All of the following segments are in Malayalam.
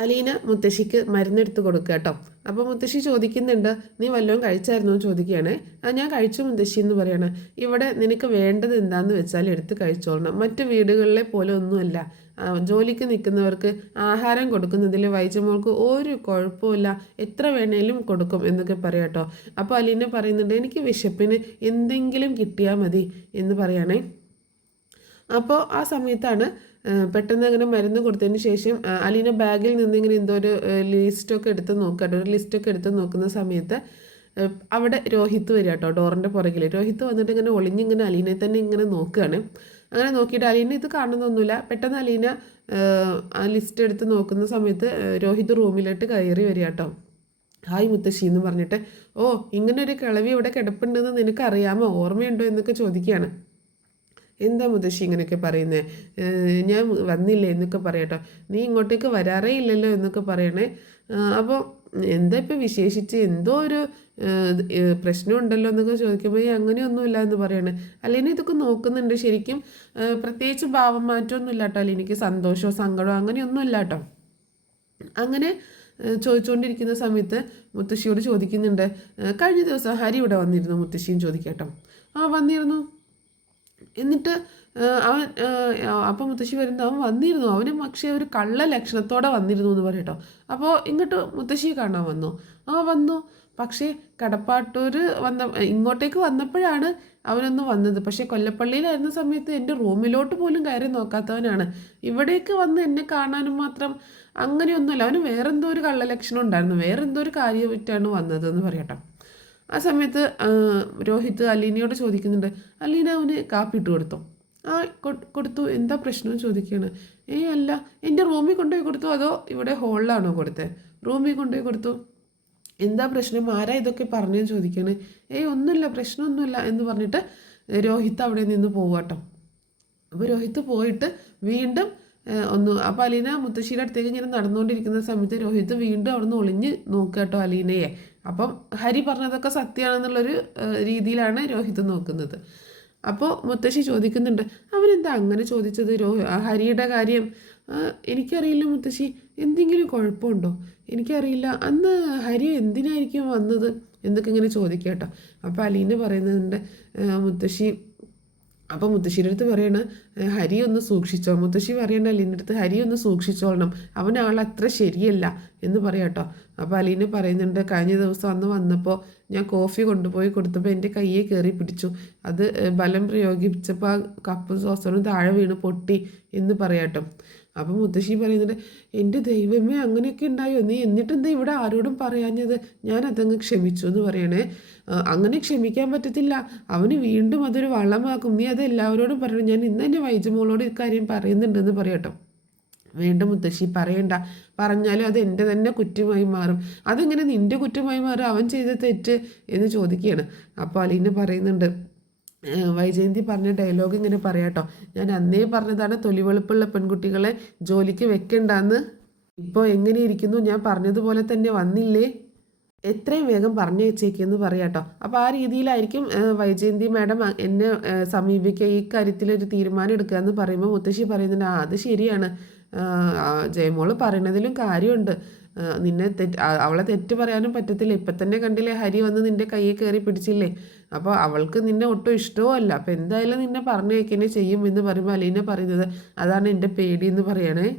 അലീന മുത്തശ്ശിക്ക് മരുന്നെടുത്ത് കൊടുക്കുക കേട്ടോ. അപ്പോൾ മുത്തശ്ശി ചോദിക്കുന്നുണ്ട്, നീ വല്ലതും കഴിച്ചായിരുന്നോ എന്ന് ചോദിക്കുകയാണ്. ഞാൻ കഴിച്ചു മുത്തശ്ശി എന്ന് പറയാണ്. ഇവിടെ നിനക്ക് വേണ്ടത് എന്താണെന്ന് വെച്ചാൽ എടുത്ത് കഴിച്ചോളണം. മറ്റു വീടുകളിലെ പോലെ ഒന്നുമല്ല. ജോലിക്ക് നിൽക്കുന്നവർക്ക് ആഹാരം കൊടുക്കുന്നതിൽ വൈജമോൾക്ക് ഒരു കുഴപ്പമില്ല, എത്ര വേണേലും കൊടുക്കും എന്നൊക്കെ പറയാം കേട്ടോ. അപ്പോൾ അലീന പറയുന്നുണ്ട്, എനിക്ക് വിശപ്പിന് എന്തെങ്കിലും കിട്ടിയാൽ മതി എന്ന് പറയണേ. അപ്പോൾ ആ സമയത്താണ് പെട്ടെന്ന് അങ്ങനെ മരുന്ന് കൊടുത്തതിന് ശേഷം അലീന ബാഗിൽ നിന്ന് ഇങ്ങനെ എന്തോ ഒരു ലിസ്റ്റൊക്കെ എടുത്ത് നോക്കട്ടോ. ഒരു ലിസ്റ്റൊക്കെ എടുത്ത് നോക്കുന്ന സമയത്ത് അവിടെ രോഹിത്ത് വരിക കേട്ടോ, ഡോറിൻ്റെ പുറകിൽ. രോഹിത്ത് വന്നിട്ട് ഇങ്ങനെ ഒളിഞ്ഞിങ്ങനെ അലീനെ തന്നെ ഇങ്ങനെ നോക്കുകയാണ്. അങ്ങനെ നോക്കിയിട്ട് അലീന ഇത് കാണുന്നൊന്നുമില്ല. പെട്ടെന്ന് അലീന ആ ലിസ്റ്റ് എടുത്ത് നോക്കുന്ന സമയത്ത് രോഹിത് റൂമിലോട്ട് കയറി വരിക കേട്ടോ. ഹായ് മുത്തശ്ശി എന്ന് പറഞ്ഞിട്ട്, ഓ ഇങ്ങനെ ഒരു കിളവി ഇവിടെ കിടപ്പുണ്ടെന്ന് നിനക്കറിയാമോ, ഓർമ്മയുണ്ടോ എന്നൊക്കെ ചോദിക്കുകയാണ്. എന്താ മുത്തശ്ശി ഇങ്ങനെയൊക്കെ പറയുന്നത്, ഞാൻ വന്നില്ലേ എന്നൊക്കെ പറയട്ടോ. നീ ഇങ്ങോട്ടേക്ക് വരാറേ ഇല്ലല്ലോ എന്നൊക്കെ പറയണേ. അപ്പോൾ എന്താ ഇപ്പം വിശേഷിച്ച് എന്തോ ഒരു പ്രശ്നമുണ്ടല്ലോ എന്നൊക്കെ ചോദിക്കുമ്പോൾ അങ്ങനെയൊന്നുമില്ല എന്ന് പറയണേ. അലീന ഇതൊക്കെ നോക്കുന്നുണ്ട് ശരിക്കും. പ്രത്യേകിച്ച് ഭാവം മാറ്റമൊന്നുമില്ല കേട്ടോ അലീനയ്ക്ക്. സന്തോഷമോ സങ്കടമോ അങ്ങനെയൊന്നുമില്ല കേട്ടോ. അങ്ങനെ ചോദിച്ചുകൊണ്ടിരിക്കുന്ന സമയത്ത് മുത്തശ്ശിയോട് ചോദിക്കുന്നുണ്ട്, കഴിഞ്ഞ ദിവസം ഹരി ഇവിടെ വന്നിരുന്നു മുത്തശ്ശിയും ചോദിക്കട്ടോ. ആ വന്നിരുന്നു. എന്നിട്ട് അവൻ അപ്പം മുത്തശ്ശി വരുന്നത് അവൻ വന്നിരുന്നു, അവന് പക്ഷേ ഒരു കള്ള ലക്ഷണത്തോടെ വന്നിരുന്നു എന്ന് പറയട്ടോ. അപ്പോൾ ഇങ്ങോട്ട് മുത്തശ്ശിയെ കാണാൻ വന്നു. വന്നു, പക്ഷേ കടപ്പാട്ടൂർ ഇങ്ങോട്ടേക്ക് വന്നപ്പോഴാണ് അവനൊന്ന് വന്നത്. പക്ഷേ കൊല്ലപ്പള്ളിയിലായിരുന്ന സമയത്ത് എൻ്റെ റൂമിലോട്ട് പോലും കയറി നോക്കാത്തവനാണ്. ഇവിടേക്ക് വന്ന് എന്നെ കാണാനും മാത്രം അങ്ങനെയൊന്നുമില്ല. അവന് വേറെന്തോ ഒരു കള്ള ലക്ഷണം ഉണ്ടായിരുന്നു, വേറെന്തോ ഒരു കാര്യമായിട്ടാണ് വന്നത് എന്ന് പറയട്ടോ. ആ സമയത്ത് രോഹിത് അലീനയോട് ചോദിക്കുന്നുണ്ട്, അലീന അവന് കാപ്പി ഇട്ട് കൊടുത്തോ? കൊടുത്തു. എന്താ പ്രശ്നം ചോദിക്കുകയാണ്. അല്ല, എൻ്റെ റൂമിൽ കൊണ്ടുപോയി കൊടുത്തു അതോ ഇവിടെ ഹോളിലാണോ കൊടുത്തത്? റൂമിൽ കൊണ്ടുപോയി കൊടുത്തു. എന്താ പ്രശ്നം, ആരാ ഇതൊക്കെ പറഞ്ഞെന്ന് ചോദിക്കുകയാണ്. ഒന്നുമില്ല, പ്രശ്നമൊന്നുമില്ല എന്ന് പറഞ്ഞിട്ട് രോഹിത് അവിടെ നിന്ന് പോവാട്ടോ. അപ്പോൾ രോഹിത് പോയിട്ട് വീണ്ടും അപ്പോൾ അലീന മുത്തശ്ശിയുടെ അടുത്തേക്ക് ഇങ്ങനെ നടന്നുകൊണ്ടിരിക്കുന്ന സമയത്ത് രോഹിത് വീണ്ടും അവിടെ നിന്ന് ഒളിഞ്ഞ് നോക്കുക കേട്ടോ അലീനയെ. അപ്പം ഹരി പറഞ്ഞതൊക്കെ സത്യമാണെന്നുള്ളൊരു രീതിയിലാണ് രോഹിത് നോക്കുന്നത്. അപ്പോൾ മുത്തശ്ശി ചോദിക്കുന്നുണ്ട്, അവനെന്താ അങ്ങനെ ചോദിച്ചത് ഹരിയുടെ കാര്യം? എനിക്കറിയില്ല മുത്തശ്ശി, എന്തെങ്കിലും കുഴപ്പമുണ്ടോ? എനിക്കറിയില്ല, അന്ന് ഹരി എന്തിനായിരിക്കും വന്നത് എന്നൊക്കെ ഇങ്ങനെ ചോദിക്കുക കേട്ടോ. അപ്പോൾ അലീന പറയുന്നുണ്ട് മുത്തശ്ശി. അപ്പോൾ മുത്തശ്ശിയുടെ അടുത്ത് പറയണ, ഹരി ഒന്ന് സൂക്ഷിച്ചോ. മുത്തശ്ശി പറയണ്ട അലീൻ്റെ അടുത്ത്, ഹരി ഒന്ന് സൂക്ഷിച്ചോളണം, അവൻ ആളത്ര ശരിയല്ല എന്ന് പറയാം കേട്ടോ. അപ്പോൾ അലീന പറയുന്നുണ്ട്, കഴിഞ്ഞ ദിവസം അന്ന് വന്നപ്പോൾ ഞാൻ കോഫി കൊണ്ടുപോയി കൊടുത്തപ്പോൾ എൻ്റെ കയ്യെ കയറി പിടിച്ചു, അത് ബലം പ്രയോഗിച്ചപ്പോൾ ആ കപ്പ് സോസറും താഴെ വീണ് പൊട്ടി എന്ന് പറയാം കേട്ടോ. അപ്പം മുത്തശ്ശി പറയുന്നുണ്ട്, എൻ്റെ ദൈവമേ അങ്ങനെയൊക്കെ ഉണ്ടായോ നീ, എന്നിട്ടെന്താ ഇവിടെ ആരോടും പറയാഞ്ഞത്? ഞാൻ അതങ്ങ് ക്ഷമിച്ചു എന്ന് പറയണേ. അങ്ങനെ ക്ഷമിക്കാൻ പറ്റത്തില്ല, അവന് വീണ്ടും അതൊരു വളമാക്കും, നീ അത് എല്ലാവരോടും പറയണം. ഞാൻ ഇന്ന് തന്നെ വൈജമോളോട് ഇക്കാര്യം പറയുന്നുണ്ടെന്ന് പറയട്ടോ. വേണ്ട മുത്തശ്ശി, പറയണ്ട, പറഞ്ഞാലും അത് എൻ്റെ തന്നെ കുറ്റമായി മാറും. അതെങ്ങനെ നിൻ്റെ കുറ്റമായി മാറും, അവൻ ചെയ്ത തെറ്റ് എന്ന് ചോദിക്കുകയാണ്. അപ്പോൾ അലീന പറയുന്നുണ്ട്, വൈജയന്തി പറഞ്ഞ ഡയലോഗ് ഇങ്ങനെ പറയാട്ടോ, ഞാൻ അന്നേ പറഞ്ഞതാണ് തൊലിവെളുപ്പുള്ള പെൺകുട്ടികളെ ജോലിക്ക് വെക്കണ്ടെന്ന്. ഇപ്പോൾ എങ്ങനെ ഇരിക്കുന്നു, ഞാൻ പറഞ്ഞതുപോലെ തന്നെ വന്നില്ലേ, എത്രയും വേഗം പറഞ്ഞു വെച്ചേക്കെന്ന് പറയാട്ടോ. അപ്പോൾ ആ രീതിയിലായിരിക്കും വൈജയന്തി മാഡം എന്നെ സമീപിക്കുക, ഈ കാര്യത്തിലൊരു തീരുമാനം എടുക്കുക എന്ന് പറയുമ്പോൾ മുത്തശ്ശി പറയുന്നുണ്ട്, അത് ശരിയാണ്, ജയമോള് പറയുന്നതിലും കാര്യമുണ്ട്, നിന്നെ അവളെ തെറ്റ് പറയാനും പറ്റത്തില്ല. ഇപ്പം തന്നെ കണ്ടില്ലേ ഹരി വന്ന് നിൻ്റെ കയ്യിൽ കയറി പിടിച്ചില്ലേ, അപ്പോൾ അവൾക്ക് നിന്നെ ഒട്ടും ഇഷ്ടവും അല്ല, അപ്പോൾ എന്തായാലും നിന്നെ പറഞ്ഞു വയ്ക്കുന്നേ ചെയ്യും എന്ന് പറയുമ്പോൾ അലീന പറയുന്നത്, അതാണ് എൻ്റെ പേടി എന്ന് പറയണേ.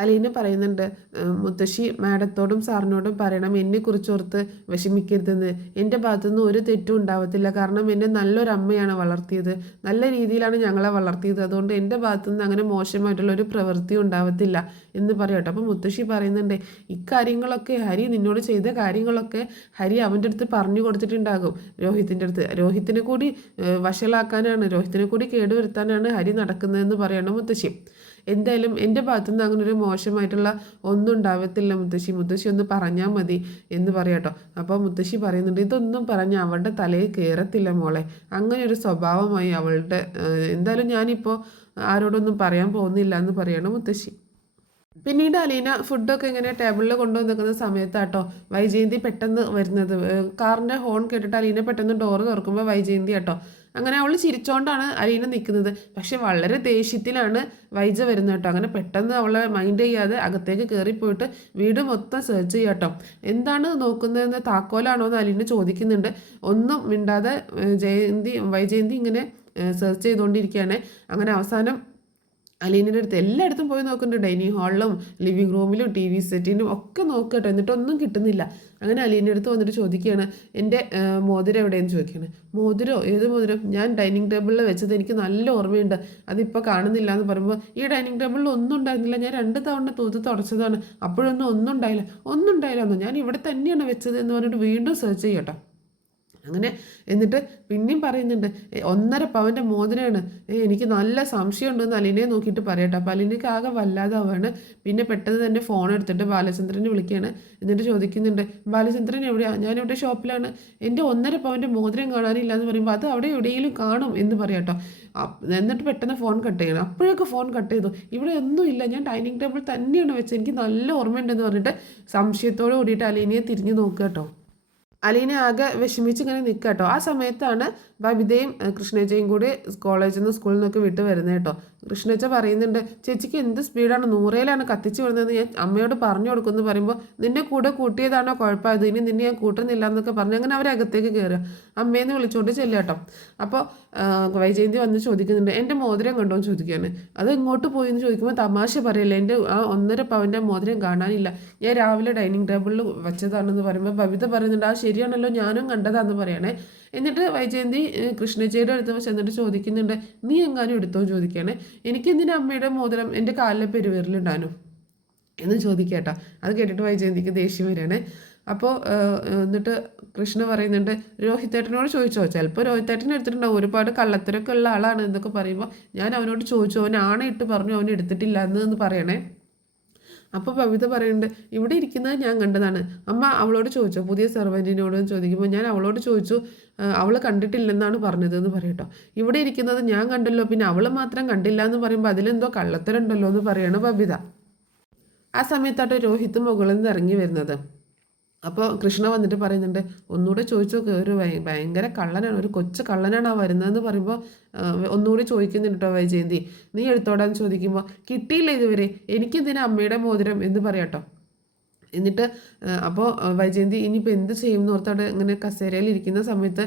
അലീന പറയുന്നുണ്ട്, മുത്തശ്ശി മാഡത്തോടും സാറിനോടും പറയണം എന്നെക്കുറിച്ചോർത്ത് വിഷമിക്കരുതെന്ന്. എൻ്റെ ഭാഗത്തുനിന്ന് ഒരു തെറ്റും ഉണ്ടാവത്തില്ല, കാരണം എന്നെ നല്ലൊരമ്മയാണ് വളർത്തിയത്, നല്ല രീതിയിലാണ് ഞങ്ങളെ വളർത്തിയത്, അതുകൊണ്ട് എൻ്റെ ഭാഗത്തുനിന്ന് അങ്ങനെ മോശമായിട്ടുള്ളൊരു പ്രവൃത്തി ഉണ്ടാവത്തില്ല എന്ന് പറയട്ടെ. അപ്പോൾ മുത്തശ്ശി പറയുന്നുണ്ട്, ഇക്കാര്യങ്ങളൊക്കെ ഹരി നിന്നോട് ചെയ്ത കാര്യങ്ങളൊക്കെ ഹരി അവൻ്റെ അടുത്ത് പറഞ്ഞു കൊടുത്തിട്ടുണ്ടാകും രോഹിത്തിൻ്റെ അടുത്ത്. രോഹിത്തിനെ കൂടി വഷളാക്കാനാണ്, രോഹിത്തിനെ കൂടി കേടുവരുത്താനാണ് ഹരി നടക്കുന്നതെന്ന് പറയണം മുത്തശ്ശി. എന്തായാലും എൻ്റെ ഭാഗത്തുനിന്ന് അങ്ങനെ ഒരു മോശമായിട്ടുള്ള ഒന്നും ഉണ്ടാവത്തില്ല മുത്തശ്ശി, മുത്തശ്ശി ഒന്ന് പറഞ്ഞാൽ മതി എന്ന് പറയാട്ടോ. അപ്പോൾ മുത്തശ്ശി പറയുന്നുണ്ട്, ഇതൊന്നും പറഞ്ഞാൽ അവളുടെ തലയിൽ കയറത്തില്ല മോളെ, അങ്ങനെ ഒരു സ്വഭാവമായി അവളുടെ. എന്തായാലും ഞാനിപ്പോൾ ആരോടൊന്നും പറയാൻ പോകുന്നില്ല എന്ന് പറയണം മുത്തശ്ശി. പിന്നീട് അലീന ഫുഡൊക്കെ ഇങ്ങനെ ടേബിളിൽ കൊണ്ടുവന്ന് നിൽക്കുന്ന സമയത്താട്ടോ വൈജയന്തി പെട്ടെന്ന് വരുന്നത്. കാറിൻ്റെ ഹോൺ കേട്ടിട്ട് അലീന പെട്ടെന്ന് ഡോറ് തുറക്കുമ്പോൾ വൈജയന്തി കേട്ടോ. അങ്ങനെ അവൾ ചിരിച്ചോണ്ടാണ് അലീന നിൽക്കുന്നത്. പക്ഷെ വളരെ ദേഷ്യത്തിലാണ് വൈജ വരുന്നത് കേട്ടോ. അങ്ങനെ പെട്ടെന്ന് അവളെ മൈൻഡ് ചെയ്യാതെ അകത്തേക്ക് കയറിപ്പോയിട്ട് വീട് മൊത്തം സെർച്ച് ചെയ്യാം കേട്ടോ. എന്താണ് നോക്കുന്നതെന്ന്, താക്കോലാണോ എന്ന് അലീന ചോദിക്കുന്നുണ്ട്. ഒന്നും മിണ്ടാതെ വൈജയന്തി ഇങ്ങനെ സെർച്ച് ചെയ്തുകൊണ്ടിരിക്കുകയാണ്. അങ്ങനെ അവസാനം അലീനയുടെ അടുത്ത് എല്ലായിടത്തും പോയി നോക്കുന്നുണ്ട്. ഡൈനിങ് ഹാളിലും ലിവിങ് റൂമിലും ടി വി സെറ്റിനും ഒക്കെ നോക്കട്ടെ, എന്നിട്ടൊന്നും കിട്ടുന്നില്ല. അങ്ങനെ അലീനയുടെ അടുത്ത് വന്നിട്ട് ചോദിക്കുകയാണ്, എൻ്റെ മോതിരം എവിടെയെന്ന് ചോദിക്കുകയാണ്. മോതിരോ? ഏത് മോതിരം? ഞാൻ ഡൈനിങ് ടേബിളിൽ വെച്ചത് എനിക്ക് നല്ല ഓർമ്മയുണ്ട്, അതിപ്പോൾ കാണുന്നില്ല എന്ന് പറയുമ്പോൾ, ഈ ഡൈനിങ് ടേബിളിൽ ഒന്നും ഉണ്ടായിരുന്നില്ല, ഞാൻ 2 തവണ തൂത്ത് തുടച്ചതാണ്, അപ്പോഴൊന്നും ഒന്നും ഉണ്ടായില്ല ഞാൻ ഇവിടെ തന്നെയാണ് വെച്ചത് എന്ന് പറഞ്ഞിട്ട് വീണ്ടും സെർച്ച് ചെയ്യട്ടോ. അങ്ങനെ എന്നിട്ട് പിന്നെയും പറയുന്നുണ്ട്, 1.5 പവൻ്റെ മോതിരമാണ്, എനിക്ക് നല്ല സംശയമുണ്ടെന്ന് അലീനയെ നോക്കിയിട്ട് പറയട്ടെ. അപ്പോൾ അലീനയ്ക്ക് ആകെ വല്ലാതാവാണ്. പിന്നെ പെട്ടെന്ന് തന്നെ ഫോൺ എടുത്തിട്ട് ബാലചന്ദ്രനെ വിളിക്കുകയാണ്. എന്നിട്ട് ചോദിക്കുന്നുണ്ട്, ബാലചന്ദ്രൻ എവിടെയാണ്? ഞാനിവിടെ ഷോപ്പിലാണ്, എൻ്റെ 1.5 പവൻ്റെ മോതിരം കാണാനില്ല എന്ന് പറയുമ്പോൾ, അത് അവിടെ എവിടെയെങ്കിലും കാണും എന്ന് പറയാട്ടോ. എന്നിട്ട് പെട്ടെന്ന് ഫോൺ കട്ട് ചെയ്യണം. അപ്പോഴൊക്കെ ഫോൺ കട്ട് ചെയ്തു. ഇവിടെ ഒന്നുമില്ല, ഞാൻ ഡൈനിങ് ടേബിൾ തന്നെയാണ് വെച്ചത്, എനിക്ക് നല്ല ഓർമ്മയുണ്ടെന്ന് പറഞ്ഞിട്ട് സംശയത്തോട് കൂടിയിട്ട് അലീനയെ തിരിഞ്ഞ് നോക്കുക കേട്ടോ. അലീന ആകെ വിഷമിച്ച് ഇങ്ങനെ നിൽക്കുക കേട്ടോ. ആ സമയത്താണ് ബബിതയും കൃഷ്ണേച്ചയും കൂടി കോളേജിൽ നിന്ന് സ്കൂളിൽ നിന്നൊക്കെ വിട്ട് വരുന്നത് കേട്ടോ. കൃഷ്ണേച്ച പറയുന്നുണ്ട്, ചേച്ചിക്ക് എന്ത് സ്പീഡാണ്, 100-ലാണ് കത്തിച്ച് വിടുന്നതെന്ന് ഞാൻ അമ്മയോട് പറഞ്ഞു കൊടുക്കുമെന്ന് പറയുമ്പോൾ, നിന്നെ കൂടെ കൂട്ടിയതാണോ കുഴപ്പമായത്, ഇനി നിന്നെ ഞാൻ കൂട്ടുന്നില്ല എന്നൊക്കെ പറഞ്ഞു. അങ്ങനെ അവരകത്തേക്ക് കയറുക. അമ്മേന്ന് വിളിച്ചുകൊണ്ട് ചെല്ലുക കേട്ടോ. അപ്പോൾ വൈജയന്തി വന്ന് ചോദിക്കുന്നുണ്ട്, എൻ്റെ മോതിരം കണ്ടോ എന്ന് ചോദിക്കുകയാണ്. അത് എങ്ങോട്ട് പോയി എന്ന് ചോദിക്കുമ്പോൾ തമാശ പറയല്ലേ, എൻ്റെ ആ 1.5 പവൻ്റെ മോതിരം കാണാനില്ല, ഞാൻ രാവിലെ ഡൈനിങ് ടേബിളിൽ വെച്ചതാണെന്ന് പറയുമ്പോൾ ബബിത പറയുന്നുണ്ട്, ആ ശരിയാണല്ലോ, ഞാനും കണ്ടതാന്ന് പറയണേ. എന്നിട്ട് വൈജയന്തി കൃഷ്ണച്ചേരുടെ അടുത്ത് ചെന്നിട്ട് ചോദിക്കുന്നുണ്ട്, നീ എങ്ങാനും എടുത്തോ ചോദിക്കുകയാണ്. എനിക്കെന്തിനാ അമ്മയുടെ മോതിരം എൻ്റെ കാലിലെ പെരുവിരലുണ്ടാനോ എന്ന് ചോദിക്കട്ടോ. അത് കേട്ടിട്ട് വൈജയന്തിക്ക് ദേഷ്യം വരികയാണ്. അപ്പോൾ എന്നിട്ട് കൃഷ്ണ പറയുന്നുണ്ട്, രോഹിത്തേട്ടനോട് ചോദിച്ചോ, ചിലപ്പോൾ രോഹിത്തേട്ടനെ എടുത്തിട്ടുണ്ടാവും, ഒരുപാട് കള്ളത്തരമൊക്കെ ഉള്ള ആളാണ് എന്നൊക്കെ പറയുമ്പോൾ, ഞാൻ അവനോട് ചോദിച്ചു, അവൻ ആണയിട്ട് പറഞ്ഞു അവൻ എടുത്തിട്ടില്ല എന്ന് പറയണേ. അപ്പോൾ ബബിത പറയുന്നുണ്ട്, ഇവിടെ ഇരിക്കുന്നത് ഞാൻ കണ്ടതാണ്, അമ്മ അവളോട് ചോദിച്ചോ, പുതിയ സെർവൻറ്റിനോട് ചോദിക്കുമ്പോൾ, ഞാൻ അവളോട് ചോദിച്ചു, അവൾ കണ്ടിട്ടില്ലെന്നാണ് പറഞ്ഞതെന്ന് പറയട്ടോ. ഇവിടെ ഇരിക്കുന്നത് ഞാൻ കണ്ടല്ലോ, പിന്നെ അവൾ മാത്രം കണ്ടില്ല എന്ന് പറയുമ്പോൾ അതിലെന്തോ കള്ളത്തരമുണ്ടല്ലോ എന്ന് പറയണം ബബിത. ആ സമയത്താട്ടോ രോഹിത്ത് മുകളിൽ നിന്ന് ഇറങ്ങി വരുന്നത്. അപ്പോൾ കൃഷ്ണ വന്നിട്ട് പറയുന്നുണ്ട്, ഒന്നുകൂടെ ചോദിച്ചു നോക്ക്, ഒരു ഭയങ്കര കള്ളനാണ്, ഒരു കൊച്ചു കള്ളനാണ് ആ വരുന്നതെന്ന് പറയുമ്പോൾ ഒന്നുകൂടി ചോദിക്കുന്നുണ്ട് കേട്ടോ വൈജയന്തി, നീ എടുത്തോടാന്ന് ചോദിക്കുമ്പോൾ, കിട്ടിയില്ല ഇതുവരെ, എനിക്കെന്തിനാ അമ്മയുടെ മോതിരം എന്ന് പറയാട്ടോ. എന്നിട്ട് അപ്പോൾ വൈജയന്തി ഇനിയിപ്പോൾ എന്ത് ചെയ്യും എന്ന് ഓർത്തോടെ ഇങ്ങനെ കസേരയിൽ ഇരിക്കുന്ന സമയത്ത്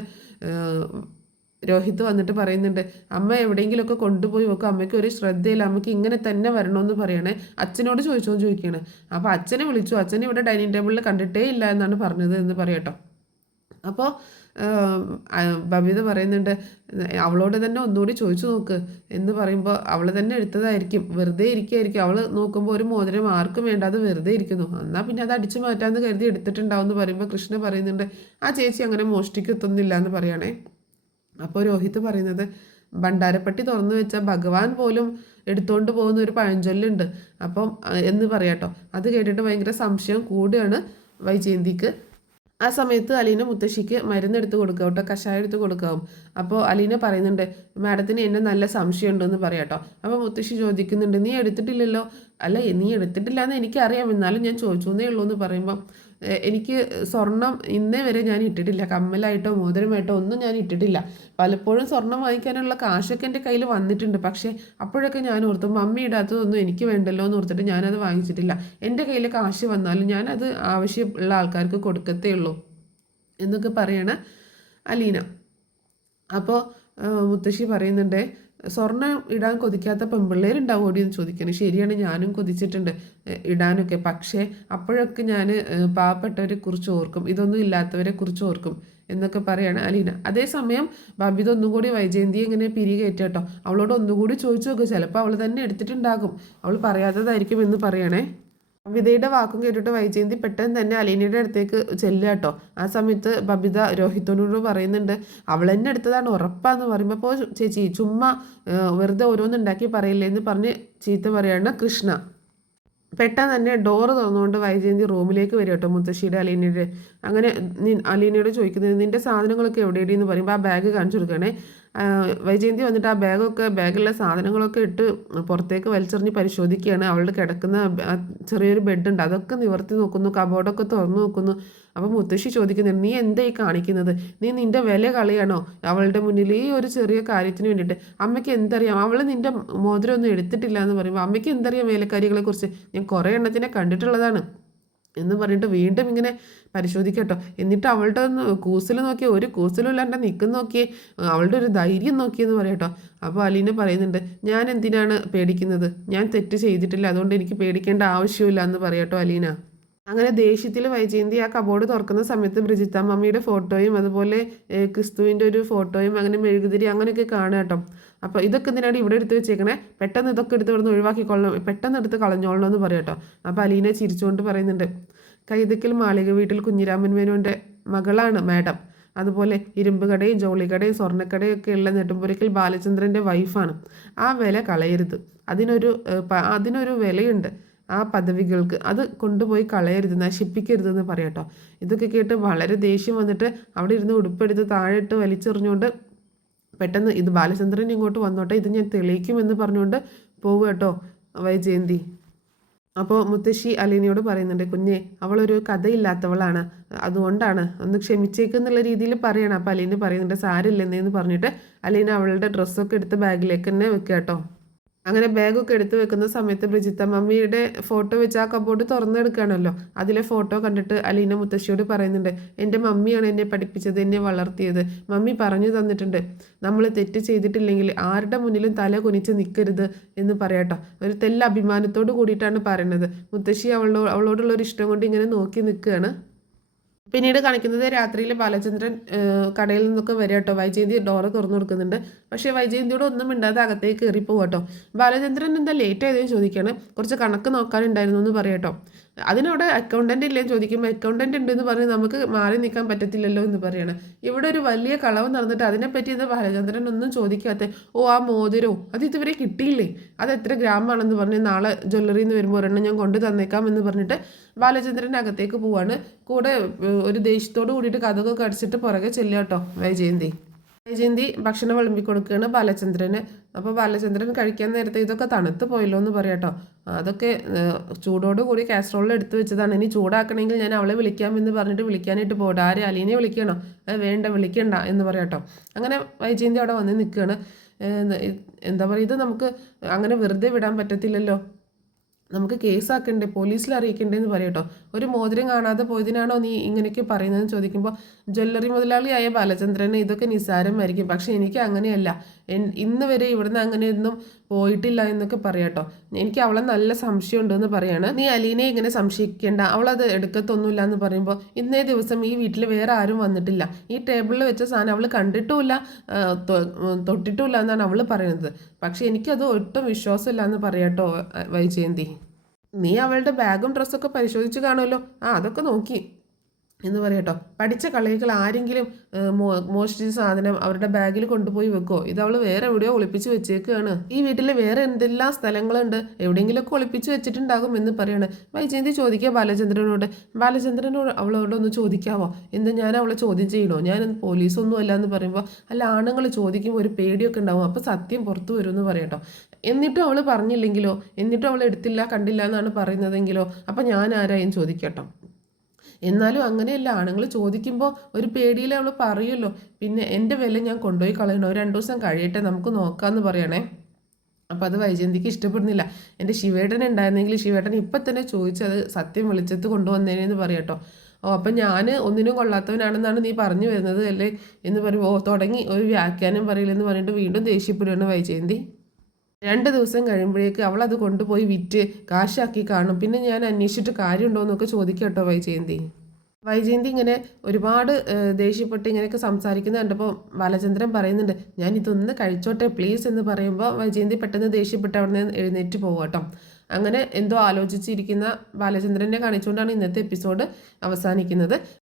രോഹിത് വന്നിട്ട് പറയുന്നുണ്ട്, അമ്മ എവിടെയെങ്കിലുമൊക്കെ കൊണ്ടുപോയി വെക്കും, അമ്മയ്ക്ക് ഒരു ശ്രദ്ധയില്ല, അമ്മയ്ക്ക് ഇങ്ങനെ തന്നെ വരണമെന്ന് പറയണേ. അച്ഛനോട് ചോദിക്കുകയാണ്. അപ്പോൾ അച്ഛനെ വിളിച്ചു, അച്ഛനെ ഇവിടെ ഡൈനിങ് ടേബിളിൽ കണ്ടിട്ടേ ഇല്ല എന്നാണ് പറഞ്ഞത് എന്ന് പറയട്ടോ. അപ്പോൾ ബബിത പറയുന്നുണ്ട്, അവളോട് തന്നെ ഒന്നുകൂടി ചോദിച്ചു നോക്ക് എന്ന് പറയുമ്പോൾ, അവൾ തന്നെ എടുത്തതായിരിക്കും, വെറുതെ ഇരിക്കുകയായിരിക്കും, അവൾ നോക്കുമ്പോൾ ഒരു മോതിരം ആർക്കും വേണ്ട, അത് വെറുതെ ഇരിക്കുന്നു, എന്നാൽ പിന്നെ അത് അടിച്ചു മാറ്റാമെന്ന് കരുതി എടുത്തിട്ടുണ്ടാവും എന്ന് പറയുമ്പോൾ കൃഷ്ണ പറയുന്നുണ്ട്, ആ ചേച്ചി അങ്ങനെ മോഷ്ടിക്കത്തൊന്നുമില്ല എന്ന് പറയണേ. അപ്പോൾ രോഹിത് പറയുന്നത്, ഭണ്ഡാരപ്പെട്ടി തുറന്നു വെച്ചാൽ ഭഗവാൻ പോലും എടുത്തുകൊണ്ട് പോകുന്ന ഒരു പഴഞ്ചൊല്ലുണ്ട് അപ്പം എന്ന് പറയാട്ടോ. അത് കേട്ടിട്ട് ഭയങ്കര സംശയം കൂടുകയാണ് വൈജയന്തിക്ക്. ആ സമയത്ത് അലീന മുത്തശ്ശിക്ക് മരുന്നെടുത്ത് കൊടുക്കുക കേട്ടോ, കഷായം എടുത്ത് കൊടുക്കാവും. അപ്പോൾ അലീന പറയുന്നുണ്ട്, മാഡത്തിന് എന്നെ നല്ല സംശയമുണ്ടെന്ന് പറയാട്ടോ. അപ്പോൾ മുത്തശ്ശി ചോദിക്കുന്നുണ്ട്, നീ എടുത്തിട്ടില്ലല്ലോ. അല്ല, നീ എടുത്തിട്ടില്ല എന്ന് എനിക്കറിയാം, എന്നാലും ഞാൻ ചോദിച്ചു എന്നേ ഉള്ളൂ എന്ന് പറയുമ്പം, എനിക്ക് സ്വർണം ഇന്നേ വരെ ഞാൻ ഇട്ടിട്ടില്ല, കമ്മലായിട്ടോ മോതിരമായിട്ടോ ഒന്നും ഞാൻ ഇട്ടിട്ടില്ല. പലപ്പോഴും സ്വർണം വാങ്ങിക്കാനുള്ള കാശൊക്കെ എൻ്റെ കയ്യിൽ വന്നിട്ടുണ്ട്, പക്ഷേ അപ്പോഴൊക്കെ ഞാൻ ഓർത്തു മമ്മി ഇടാത്തതൊന്നും എനിക്ക് വേണ്ടല്ലോ എന്ന് ഓർത്തിട്ട് ഞാനത് വാങ്ങിച്ചിട്ടില്ല. എൻ്റെ കയ്യിൽ കാശ് വന്നാലും ഞാനത് ആവശ്യമുള്ള ആൾക്കാർക്ക് കൊടുക്കത്തേ ഉള്ളൂ എന്നൊക്കെ പറയണ അലീന. അപ്പോൾ മുത്തശ്ശി പറയുന്നുണ്ട്, സ്വർണ്ണം ഇടാൻ കൊതിക്കാത്ത പെൺപിള്ളേരുണ്ടാവും ഓടി എന്ന് ചോദിക്കണം. ശരിയാണ്, ഞാനും കൊതിച്ചിട്ടുണ്ട് ഇടാനൊക്കെ, പക്ഷേ അപ്പോഴൊക്കെ ഞാൻ പാവപ്പെട്ടവരെ കുറിച്ച് ഓർക്കും, ഇതൊന്നും ഇല്ലാത്തവരെ കുറിച്ച് ഓർക്കും എന്നൊക്കെ പറയാണ് അലീന. അതേസമയം ബബിത ഒന്നും കൂടി വൈജയന്തിയെ ഇങ്ങനെ പിരികേറ്റോ, അവളോട് ഒന്നുകൂടി ചോദിച്ചു നോക്കുക, ചിലപ്പോൾ അവൾ തന്നെ എടുത്തിട്ടുണ്ടാകും, അവൾ പറയാത്തതായിരിക്കും എന്ന് പറയണേ. ബബിതയുടെ വാക്കും കേട്ടിട്ട് വൈജയന്തി പെട്ടെന്ന് തന്നെ അലീനയുടെ അടുത്തേക്ക് ചെല്ലുക കേട്ടോ. ആ സമയത്ത് ബബിത രോഹിത്തോനോട് പറയുന്നുണ്ട്, അവൾ തന്നെ എടുത്തതാണ് ഉറപ്പാന്ന് പറയുമ്പോൾ, അപ്പോൾ ചേച്ചി ചുമ്മാ വെറുതെ ഓരോന്നുണ്ടാക്കി പറയില്ലേ എന്ന് പറഞ്ഞ് ചീത്ത പറയാണ് കൃഷ്ണ. പെട്ടെന്ന് തന്നെ ഡോറ് തുറന്നുകൊണ്ട് വൈജയന്തി റൂമിലേക്ക് വരും കേട്ടോ, മുത്തശ്ശിയുടെ അലീനയുടെ. അങ്ങനെ അലീനയോട് ചോദിക്കുന്നത്, നിൻ്റെ സാധനങ്ങളൊക്കെ എവിടെയെന്ന് പറയുമ്പോൾ ആ ബാഗ് കാണിച്ചു കൊടുക്കുകയാണേ. വൈജയന്തി വന്നിട്ട് ആ ബാഗിലുള്ള സാധനങ്ങളൊക്കെ ഇട്ട് പുറത്തേക്ക് വലിച്ചെറിഞ്ഞ് പരിശോധിക്കുകയാണ്. അവളുടെ കിടക്കുന്ന ചെറിയൊരു ബെഡുണ്ട്, അതൊക്കെ നിവർത്തി നോക്കുന്നു, കബോർഡൊക്കെ തുറന്നു നോക്കുന്നു. അപ്പോൾ മുത്തശ്ശി ചോദിക്കുന്നുണ്ട്, നീ എന്തായി കാണിക്കുന്നത്? നീ നിൻ്റെ വില കളയാണോ അവളുടെ മുന്നിൽ ഈ ഒരു ചെറിയ കാര്യത്തിന് വേണ്ടിയിട്ട്? അമ്മയ്ക്ക് എന്തറിയാം, അവൾ നിൻ്റെ മോതിരമൊന്നും എടുത്തിട്ടില്ല എന്ന് പറയുമ്പോൾ അമ്മയ്ക്ക് എന്തറിയാം വേലക്കാരികളെക്കുറിച്ച്? ഞാൻ കുറേ എണ്ണത്തിനെ കണ്ടിട്ടുള്ളതാണ് എന്ന് പറഞ്ഞിട്ട് വീണ്ടും ഇങ്ങനെ പരിശോധിക്കട്ടോ. എന്നിട്ട് അവളുടെ ഒന്ന് കൂസൽ നോക്കിയേ, ഒരു കൂസലും ഇല്ലാണ്ട് നിൽക്കുന്ന നോക്കിയേ, അവളുടെ ഒരു ധൈര്യം നോക്കിയെന്ന് പറയട്ടോ. അപ്പോൾ അലീന പറയുന്നുണ്ട്, ഞാൻ എന്തിനാണ് പേടിക്കുന്നത്? ഞാൻ തെറ്റ് ചെയ്തിട്ടില്ല, അതുകൊണ്ട് എനിക്ക് പേടിക്കേണ്ട ആവശ്യമില്ല എന്ന് പറയട്ടോ അലീന. അങ്ങനെ ദേഷ്യത്തിൽ വൈജയന്തി ആ കബോർഡ് തുറക്കുന്ന സമയത്ത് ബ്രിജിത്ത മമ്മിയുടെ ഫോട്ടോയും അതുപോലെ ക്രിസ്തുവിൻ്റെ ഒരു ഫോട്ടോയും അങ്ങനെ മെഴുകുതിരി അങ്ങനെയൊക്കെ കാണുക കേട്ടോ. അപ്പോൾ ഇതൊക്കെ എന്തിനാണ് ഇവിടെ എടുത്ത് വെച്ചേക്കണേ? പെട്ടെന്ന് ഇതൊക്കെ എടുത്ത് ഇവിടുന്ന് ഒഴിവാക്കിക്കൊള്ളണം, പെട്ടെന്ന് എടുത്ത് കളഞ്ഞോളണം എന്ന് പറയും കേട്ടോ. അപ്പോൾ അലീന ചിരിച്ചുകൊണ്ട് പറയുന്നുണ്ട്, കൈതക്കൽ മാളിക വീട്ടിൽ കുഞ്ഞിരാമൻ മേനോൻ്റെ മകളാണ് മാഡം. അതുപോലെ ഇരുമ്പ് കടയും ജോളിക്കടയും സ്വർണ്ണക്കടയും ഒക്കെ ഉള്ള നെടുമ്പുരയ്ക്കൽ ബാലചന്ദ്രൻ്റെ വൈഫാണ്. ആ വില കളയരുത്, അതിനൊരു വിലയുണ്ട് ആ പദവികൾക്ക്, അത് കൊണ്ടുപോയി കളയരുത്, നശിപ്പിക്കരുതെന്ന് പറയട്ടോ. ഇതൊക്കെ കേട്ട് വളരെ ദേഷ്യം വന്നിട്ട് അവിടെ ഇരുന്ന് ഉടുപ്പെടുത്ത് താഴെ ഇട്ട് വലിച്ചെറിഞ്ഞുകൊണ്ട് പെട്ടെന്ന് ഇത് ബാലചന്ദ്രൻ ഇങ്ങോട്ട് വന്നോട്ടെ, ഇത് ഞാൻ തെളിയിക്കുമെന്ന് പറഞ്ഞുകൊണ്ട് പോവുക കേട്ടോ വൈജയന്തി. അപ്പോൾ മുത്തശ്ശി അലീനയോട് പറയുന്നുണ്ട്, കുഞ്ഞെ അവളൊരു കഥയില്ലാത്തവളാണ്, അതുകൊണ്ടാണ്, ഒന്ന് ക്ഷമിച്ചേക്കെന്നുള്ള രീതിയിൽ പറയണം. അപ്പോൾ അലീന പറയുന്നുണ്ട്, സാരില്ലെന്നേന്ന് പറഞ്ഞിട്ട് അലീന അവളുടെ ഡ്രസ്സൊക്കെ എടുത്ത് ബാഗിലേക്ക് തന്നെ വെക്കുക കേട്ടോ. അങ്ങനെ ബാഗൊക്കെ എടുത്ത് വെക്കുന്ന സമയത്ത് ബ്രിജിത്ത മമ്മിയുടെ ഫോട്ടോ വെച്ച് ആ കബോർഡ് തുറന്നെടുക്കുകയാണല്ലോ. അതിലെ ഫോട്ടോ കണ്ടിട്ട് അലീന മുത്തശ്ശിയോട് പറയുന്നുണ്ട്, എൻ്റെ മമ്മിയാണ് എന്നെ പഠിപ്പിച്ചത്, എന്നെ വളർത്തിയത്. മമ്മി പറഞ്ഞു തന്നിട്ടുണ്ട്, നമ്മൾ തെറ്റ് ചെയ്തിട്ടില്ലെങ്കിൽ ആരുടെ മുന്നിലും തല കുനിച്ച് നിൽക്കരുത് എന്ന് പറയട്ടോ. ഒരു തെല്ല അഭിമാനത്തോട് കൂടിയിട്ടാണ് പറയുന്നത്. മുത്തശ്ശി അവളോടുള്ള ഒരു ഇഷ്ടം കൊണ്ട് ഇങ്ങനെ നോക്കി നിൽക്കുകയാണ്. പിന്നീട് കാണിക്കുന്നത് രാത്രിയിൽ ബാലചന്ദ്രൻ കടയിൽ നിന്നൊക്കെ വരിക കേട്ടോ. വൈജയന്തി ഡോറ് തുറന്നു കൊടുക്കുന്നുണ്ട്. പക്ഷേ വൈജയന്തിയോട് ഒന്നും മിണ്ടാതെ അകത്തേക്ക് കയറി പോകും കേട്ടോ. ബാലചന്ദ്രൻ എന്താ ലേറ്റ് ആയതെന്ന് ചോദിക്കുകയാണ്. കുറച്ച് കണക്ക് നോക്കാനുണ്ടായിരുന്നു എന്ന് പറയട്ടോ. അതിനവിടെ അക്കൗണ്ടൻ്റ് ഇല്ലേന്ന് ചോദിക്കുമ്പോൾ അക്കൗണ്ടൻ്റ് ഉണ്ടെന്ന് പറഞ്ഞ് നമുക്ക് മാറി നിൽക്കാൻ പറ്റത്തില്ലല്ലോ എന്ന് പറയണം. ഇവിടെ ഒരു വലിയ കളവ് നടന്നിട്ട് അതിനെപ്പറ്റി എന്താ ബാലചന്ദ്രൻ ഒന്നും ചോദിക്കാത്ത? ഓ, ആ മോതിരോ അത് ഇതുവരെ കിട്ടിയില്ലേ, അത് എത്ര ഗ്രാമാണെന്ന് പറഞ്ഞ് നാളെ ജ്വല്ലറിയിൽ നിന്ന് വരുമ്പോൾ ഒരെണ്ണം ഞാൻ കൊണ്ടു തന്നേക്കാം എന്ന് പറഞ്ഞിട്ട് ബാലചന്ദ്രൻ്റെ അകത്തേക്ക് പോവാണ്. കൂടെ ഒരു ദേഷ്യത്തോട് കൂടിയിട്ട് കഥകൊക്കെ അടിച്ചിട്ട് പുറകെ ചെല്ലുക കേട്ടോ വൈജയന്തി ഭക്ഷണം വിളമ്പി കൊടുക്കുകയാണ് ബാലചന്ദ്രന്. അപ്പോൾ ബാലചന്ദ്രൻ കഴിക്കാൻ നേരത്തെ ഇതൊക്കെ തണുത്ത് പോയല്ലോ എന്ന് പറയാട്ടോ. അതൊക്കെ ചൂടോട് കൂടി കാസറോളിൽ എടുത്ത് വെച്ചതാണ്, ഇനി ചൂടാക്കണമെങ്കിൽ ഞാൻ അവളെ വിളിക്കാമെന്ന് പറഞ്ഞിട്ട് വിളിക്കാനായിട്ട് പോകട്ടെ. ആരെ, അലീനെ വിളിക്കണോ? വേണ്ട, വിളിക്കണ്ട എന്ന് പറയാട്ടോ. അങ്ങനെ വൈജയന്തി അവിടെ വന്ന് നിൽക്കുകയാണ്. എന്താ പറയുക, ഇത് നമുക്ക് അങ്ങനെ വെറുതെ വിടാൻ പറ്റത്തില്ലല്ലോ, നമുക്ക് കേസാക്കണ്ടേ, പോലീസിൽ അറിയിക്കണ്ടേ എന്ന് പറയട്ടോ. ഒരു മോതിരം കാണാതെ പോയതിനാണോ നീ ഇങ്ങനെയൊക്കെ പറയുന്നതെന്ന് ചോദിക്കുമ്പോൾ ജ്വല്ലറി മുതലാളിയായ ബാലചന്ദ്രന് ഇതൊക്കെ നിസ്സാരമായിരിക്കും, പക്ഷേ എനിക്ക് അങ്ങനെയല്ല, ഇന്ന് വരെ ഇവിടുന്ന് അങ്ങനെയൊന്നും പോയിട്ടില്ല എന്നൊക്കെ പറയാട്ടോ. എനിക്ക് അവളെ നല്ല സംശയമുണ്ടെന്ന് പറയാണ്. നീ അലീനെ ഇങ്ങനെ സംശയിക്കേണ്ട, അവളത് എടുക്കത്തൊന്നുമില്ല എന്ന് പറയുമ്പോൾ ഇന്നേ ദിവസം ഈ വീട്ടിൽ വേറെ ആരും വന്നിട്ടില്ല, ഈ ടേബിളിൽ വെച്ച സാധനം അവൾ കണ്ടിട്ടുമില്ല തൊട്ടിട്ടുമില്ല എന്നാണ് അവൾ പറയുന്നത്. പക്ഷേ എനിക്കത് ഒട്ടും വിശ്വാസമില്ല എന്ന് പറയാട്ടോ വൈജയന്തി. നീ അവളുടെ ബാഗും ഡ്രസ്സൊക്കെ പരിശോധിച്ച് കാണുമല്ലോ, അതൊക്കെ നോക്കി എന്ന് പറയട്ടോ. പഠിച്ച കളികൾ ആരെങ്കിലും മോഷ്ടിച്ച സാധനം അവരുടെ ബാഗിൽ കൊണ്ടുപോയി വെക്കോ? ഇത് അവൾ വേറെ എവിടെയോ ഒളിപ്പിച്ച് വെച്ചേക്കുകയാണ്. ഈ വീട്ടിൽ വേറെ എന്തെല്ലാം സ്ഥലങ്ങളുണ്ട്, എവിടെയെങ്കിലുമൊക്കെ ഒളിപ്പിച്ച് വെച്ചിട്ടുണ്ടാകും എന്ന് പറയാണ്. വൈജയന്തി ചോദിക്കുക ബാലചന്ദ്രനോട് അവളോടൊന്ന് ചോദിക്കാവോ, എന്താ ഞാൻ അവളെ ചോദ്യം ചെയ്യണോ? ഞാൻ പോലീസൊന്നും അല്ല എന്ന് പറയുമ്പോൾ, അല്ല, ആണുങ്ങൾ ചോദിക്കുമ്പോൾ ഒരു പേടിയൊക്കെ ഉണ്ടാവും, അപ്പോൾ സത്യം പുറത്തു വരും എന്ന് പറയട്ടോ. എന്നിട്ടും അവൾ പറഞ്ഞില്ലെങ്കിലോ, എന്നിട്ടും അവൾ എടുത്തില്ല കണ്ടില്ല എന്നാണ് പറയുന്നതെങ്കിലോ, അപ്പം ഞാൻ ആരായും ചോദിക്കട്ടോ. എന്നാലും അങ്ങനെയല്ല, ആണുങ്ങൾ ചോദിക്കുമ്പോൾ ഒരു പേടിയിൽ അവൾ പറയുമല്ലോ. പിന്നെ എൻ്റെ വില ഞാൻ കൊണ്ടുപോയി കളയണോ, 2 ദിവസം കഴിയട്ടെ നമുക്ക് നോക്കാമെന്ന് പറയണേ. അപ്പോൾ അത് വൈജയന്തിക്ക് ഇഷ്ടപ്പെടുന്നില്ല. എൻ്റെ ശിവേട്ടൻ ഉണ്ടായിരുന്നെങ്കിൽ ശിവേട്ടൻ ഇപ്പം തന്നെ ചോദിച്ചത് സത്യം വെളിച്ചത്ത് കൊണ്ടുവന്നേനെന്ന് പറയട്ടോ. അപ്പം ഞാൻ ഒന്നിനും കൊള്ളാത്തവനാണെന്നാണ് നീ പറഞ്ഞു വരുന്നത് അല്ലേ എന്ന് പറയുമ്പോൾ തുടങ്ങി ഒരു വ്യാഖ്യാനം പറയില്ലെന്ന് പറഞ്ഞിട്ട് വീണ്ടും ദേഷ്യപ്പെടുകയാണ് വൈജയന്തി. 2 ദിവസം കഴിയുമ്പോഴേക്ക് അവൾ അത് കൊണ്ടുപോയി വിറ്റ് കാശാക്കി കാണും, പിന്നെ ഞാൻ അന്വേഷിച്ചിട്ട് കാര്യമുണ്ടോ എന്നൊക്കെ ചോദിക്കട്ടോ വൈജയന്തി ഇങ്ങനെ ഒരുപാട് ദേഷ്യപ്പെട്ട് ഇങ്ങനെയൊക്കെ സംസാരിക്കുന്ന കണ്ടപ്പോൾ ബാലചന്ദ്രൻ പറയുന്നുണ്ട്, ഞാൻ ഇതൊന്ന് കഴിച്ചോട്ടെ പ്ലീസ് എന്ന് പറയുമ്പോൾ വൈജയന്തി പെട്ടെന്ന് ദേഷ്യപ്പെട്ട് അവിടെ നിന്ന് എഴുന്നേറ്റ് പോകട്ടോ. അങ്ങനെ എന്തോ ആലോചിച്ചിരിക്കുന്ന ബാലചന്ദ്രനെ കാണിച്ചുകൊണ്ടാണ് ഇന്നത്തെ എപ്പിസോഡ് അവസാനിക്കുന്നത്.